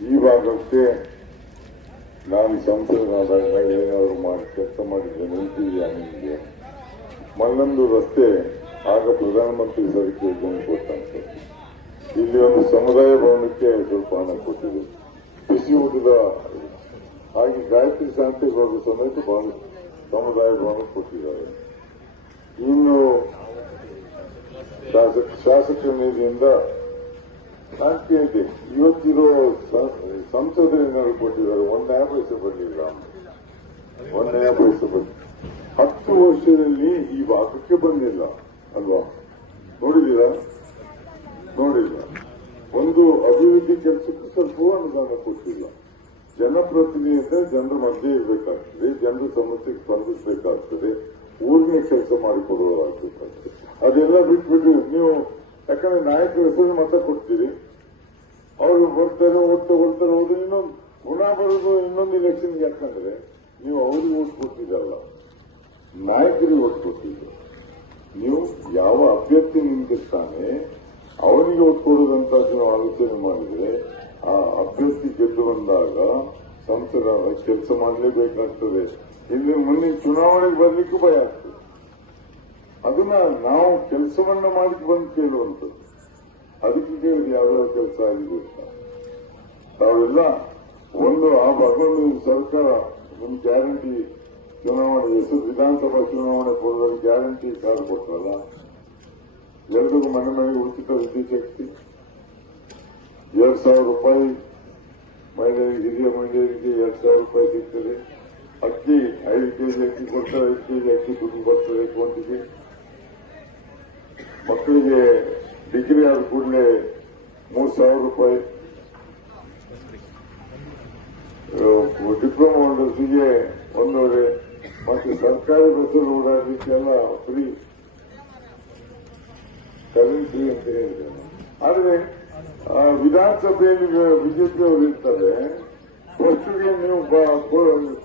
ಈ ಭಾಗಕ್ಕೆ ನಾನು ಸಂಸದನಾದಾಗ ಏನಾದರೂ ಮಾಡಿ, ಕೆಲಸ ಮಾಡಿದ್ದೆ ನೆನಪಿದೆಯಾ ನಿಮಗೆ ಮಲ್ಲೊಂದು ರಸ್ತೆ, ಆಗ ಪ್ರಧಾನಮಂತ್ರಿ ಸರಕ್ಕೆ ಯೋಜನೆ ಕೊಟ್ಟಂತೆ. ಇಲ್ಲಿ ಒಂದು ಸಮುದಾಯ ಭವನಕ್ಕೆ ಸ್ವಲ್ಪ ಹಣ ಕೊಟ್ಟಿದೆ. ಬಿಸಿ ಊಟದ ಹಾಗೆ ಗಾಯತ್ರಿ ಶಾಂತಿಗೌಡರು ಸಮೇತ ಭವನ ಸಮುದಾಯ ಭವನ ಕೊಟ್ಟಿದ್ದಾರೆ. ಇನ್ನು ಶಾಸಕ ಶಾಸಕ ನಿಧಿಯಿಂದ ಕೇಳಿದೆ ಇವತ್ತಿರೋ ಸ- ಸಂಸದರೇನಾದ್ರು ಕೊಟ್ಟಿದ್ದಾರೆ. ಒಂದು ನ್ಯಾಯ ಪೈಸೆ ಬಂದಿಲ್ಲ. ಒಂದು ನ್ಯಾಯ ಪೈಸೆ ಬಂದಿಲ್ಲ. ಹತ್ತು ವರ್ಷದಲ್ಲಿ ಈ ಭಾಗಕ್ಕೆ ಬಂದಿಲ್ಲ, ಅಲ್ವಾ? ನೋಡಿದ್ದೀರಾ? ನೋಡಿಲ್ಲ. ಒಂದು ಅಭಿವೃದ್ಧಿ ಕೆಲಸಕ್ಕೆ ಸ್ವಲ್ಪ ಅನುದಾನ ಕೊಟ್ಟಿಲ್ಲ. ಜನಪ್ರತಿನಿಧಿ ಅಂದ್ರೆ ಜನರ ಮಧ್ಯೆ ಇರಬೇಕಾಗ್ತದೆ. ಜನರ ಸಮಸ್ಯೆಗೆ ಸ್ಪಂದಿಸಬೇಕಾಗ್ತದೆ. ಊರಿನ ಕೆಲಸ ಮಾಡಿಕೊಡುವರಾಗಬೇಕಾಗ್ತದೆ ಅದೆಲ್ಲ ಬಿಟ್ಬಿಟ್ಟು ನೀವು ಯಾಕಂದ್ರೆ ನಾಯಕರು ಹೆಸರು ಮತ ಕೊಡ್ತೀರಿ? ಅವರು ಬರ್ತಾರೆ ಓಟ್ ತಗೊಳ್ತಾರೆ ಹೋದ್ರೆ ಇನ್ನೊಂದು ಗುಣ ಬರೋದು, ಇನ್ನೊಂದು ಇಲೆಕ್ಷನ್ಗೆ ಯಾಕಂದ್ರೆ ನೀವು ಅವ್ರಿಗೆ ಓಟ್ ಕೊಟ್ಟಿದ್ದಲ್ಲ. ನಾಯಕರಿಗೆ ಓಟ್ ಕೊಟ್ಟಿದ್ದು. ನೀವು ಯಾವ ಅಭ್ಯರ್ಥಿ ನಿಂತಿರ್ತಾನೆ, ಅವನಿಗೆ ಓಟ್ ಕೊಡುವುದಂತ ನೀವು ಆಲೋಚನೆ ಮಾಡಿದ್ರೆ, ಆ ಅಭ್ಯರ್ಥಿ ಗೆದ್ದು ಬಂದಾಗ ಸಂಸದ ಕೆಲಸ ಮಾಡಲೇಬೇಕಾಗ್ತದೆ. ಇಲ್ಲಿ ಮುಂದಿನ ಚುನಾವಣೆಗೆ ಬರ್ಲಿಕ್ಕೂ ಭಯ ಆಗ್ತದೆ. ಅದನ್ನ ನಾವು ಕೆಲಸವನ್ನ ಮಾಡಿ ಬಂದು ಕೇಳುವಂಥದ್ದು. ಅದಕ್ಕೆ ಕೇಳಿದ್ರೆ ಯಾವ್ಯಾವ ಕೆಲಸ ಆಗಿದೆ ತಾವೆಲ್ಲ ಒಂದು ಆ ಭಾಗವನ್ನು ಸರ್ಕಾರ ಒಂದು ಗ್ಯಾರಂಟಿ ಚುನಾವಣೆ ಎಷ್ಟು ವಿಧಾನಸಭಾ ಚುನಾವಣೆ ಪೂರ್ವದಲ್ಲಿ ಗ್ಯಾರಂಟಿ ಕಾರ್ಡ್ ಕೊಟ್ಟಲ್ಲ ಎಲ್ರಿಗೂ ಮನೆ ಮನೆಗೆ ಉಚಿತ ವಿದ್ಯುತ್ ಶಕ್ತಿ. ಎರಡು ಸಾವಿರ ರೂಪಾಯಿ ಮಹಿಳೆಯರಿಗೆ, ಹಿರಿಯ ಮಹಿಳೆಯರಿಗೆ ಎರಡು ಸಾವಿರ ರೂಪಾಯಿ ಸಿಗ್ತದೆ. ಅಕ್ಕಿ ಐದು ಕೆಜಿ ಅಕ್ಕಿ ಕೊಡ್ತಾರೆ, ಐದು ಕೆಜಿ ಅಕ್ಕಿ ದುಡ್ಡು ಬರ್ತದೆ, ಅಕೌಂಟಿಗೆ. ಮಕ್ಕಳಿಗೆ ಡಿಗ್ರಿ ಆದ ಕೂಡಲೇ ಮೂರ್ ಸಾವಿರ ರೂಪಾಯಿ ಡಿಪ್ಲೊಮಾ ಹೋಲ್ಡರ್ಸ್ಗೆ ಒಂದೂವರೆ ಮತ್ತೆ ಸರ್ಕಾರಿ ಬಸ್ಸಲ್ಲಿ ಓಡಾಡಲಿಕ್ಕೆಲ್ಲ ಫ್ರೀ ಕರೆಂಟ್ ಫ್ರೀ ಅಂತ ಹೇಳಿದೆ ಆದರೆ ವಿಧಾನಸಭೆಯಲ್ಲಿ ಬಿಜೆಪಿ ಅವರು ಇರ್ತಾರೆ. ಒಟ್ಟಿಗೆ ನೀವು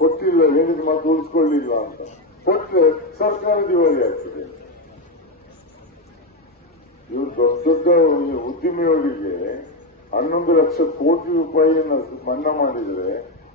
ಕೊಟ್ಟಿಲ್ಲ ಹೇಳಿದ ಮಾತು ಉಳಿಸ್ಕೊಳ್ಳಿಲ್ಲ ಅಂತ. ಕೊಟ್ಟರೆ ಸರ್ಕಾರ ದಿವಾಳಿ ಆಗ್ತದೆ. ದೊಡ್ಡ ಉದ್ಯಮಿಯವರಿಗೆ ಹನ್ನೊಂದು ಲಕ್ಷ ಕೋಟಿ ರೂಪಾಯಿಯನ್ನು ಮನ್ನಾ ಮಾಡಿದರೆ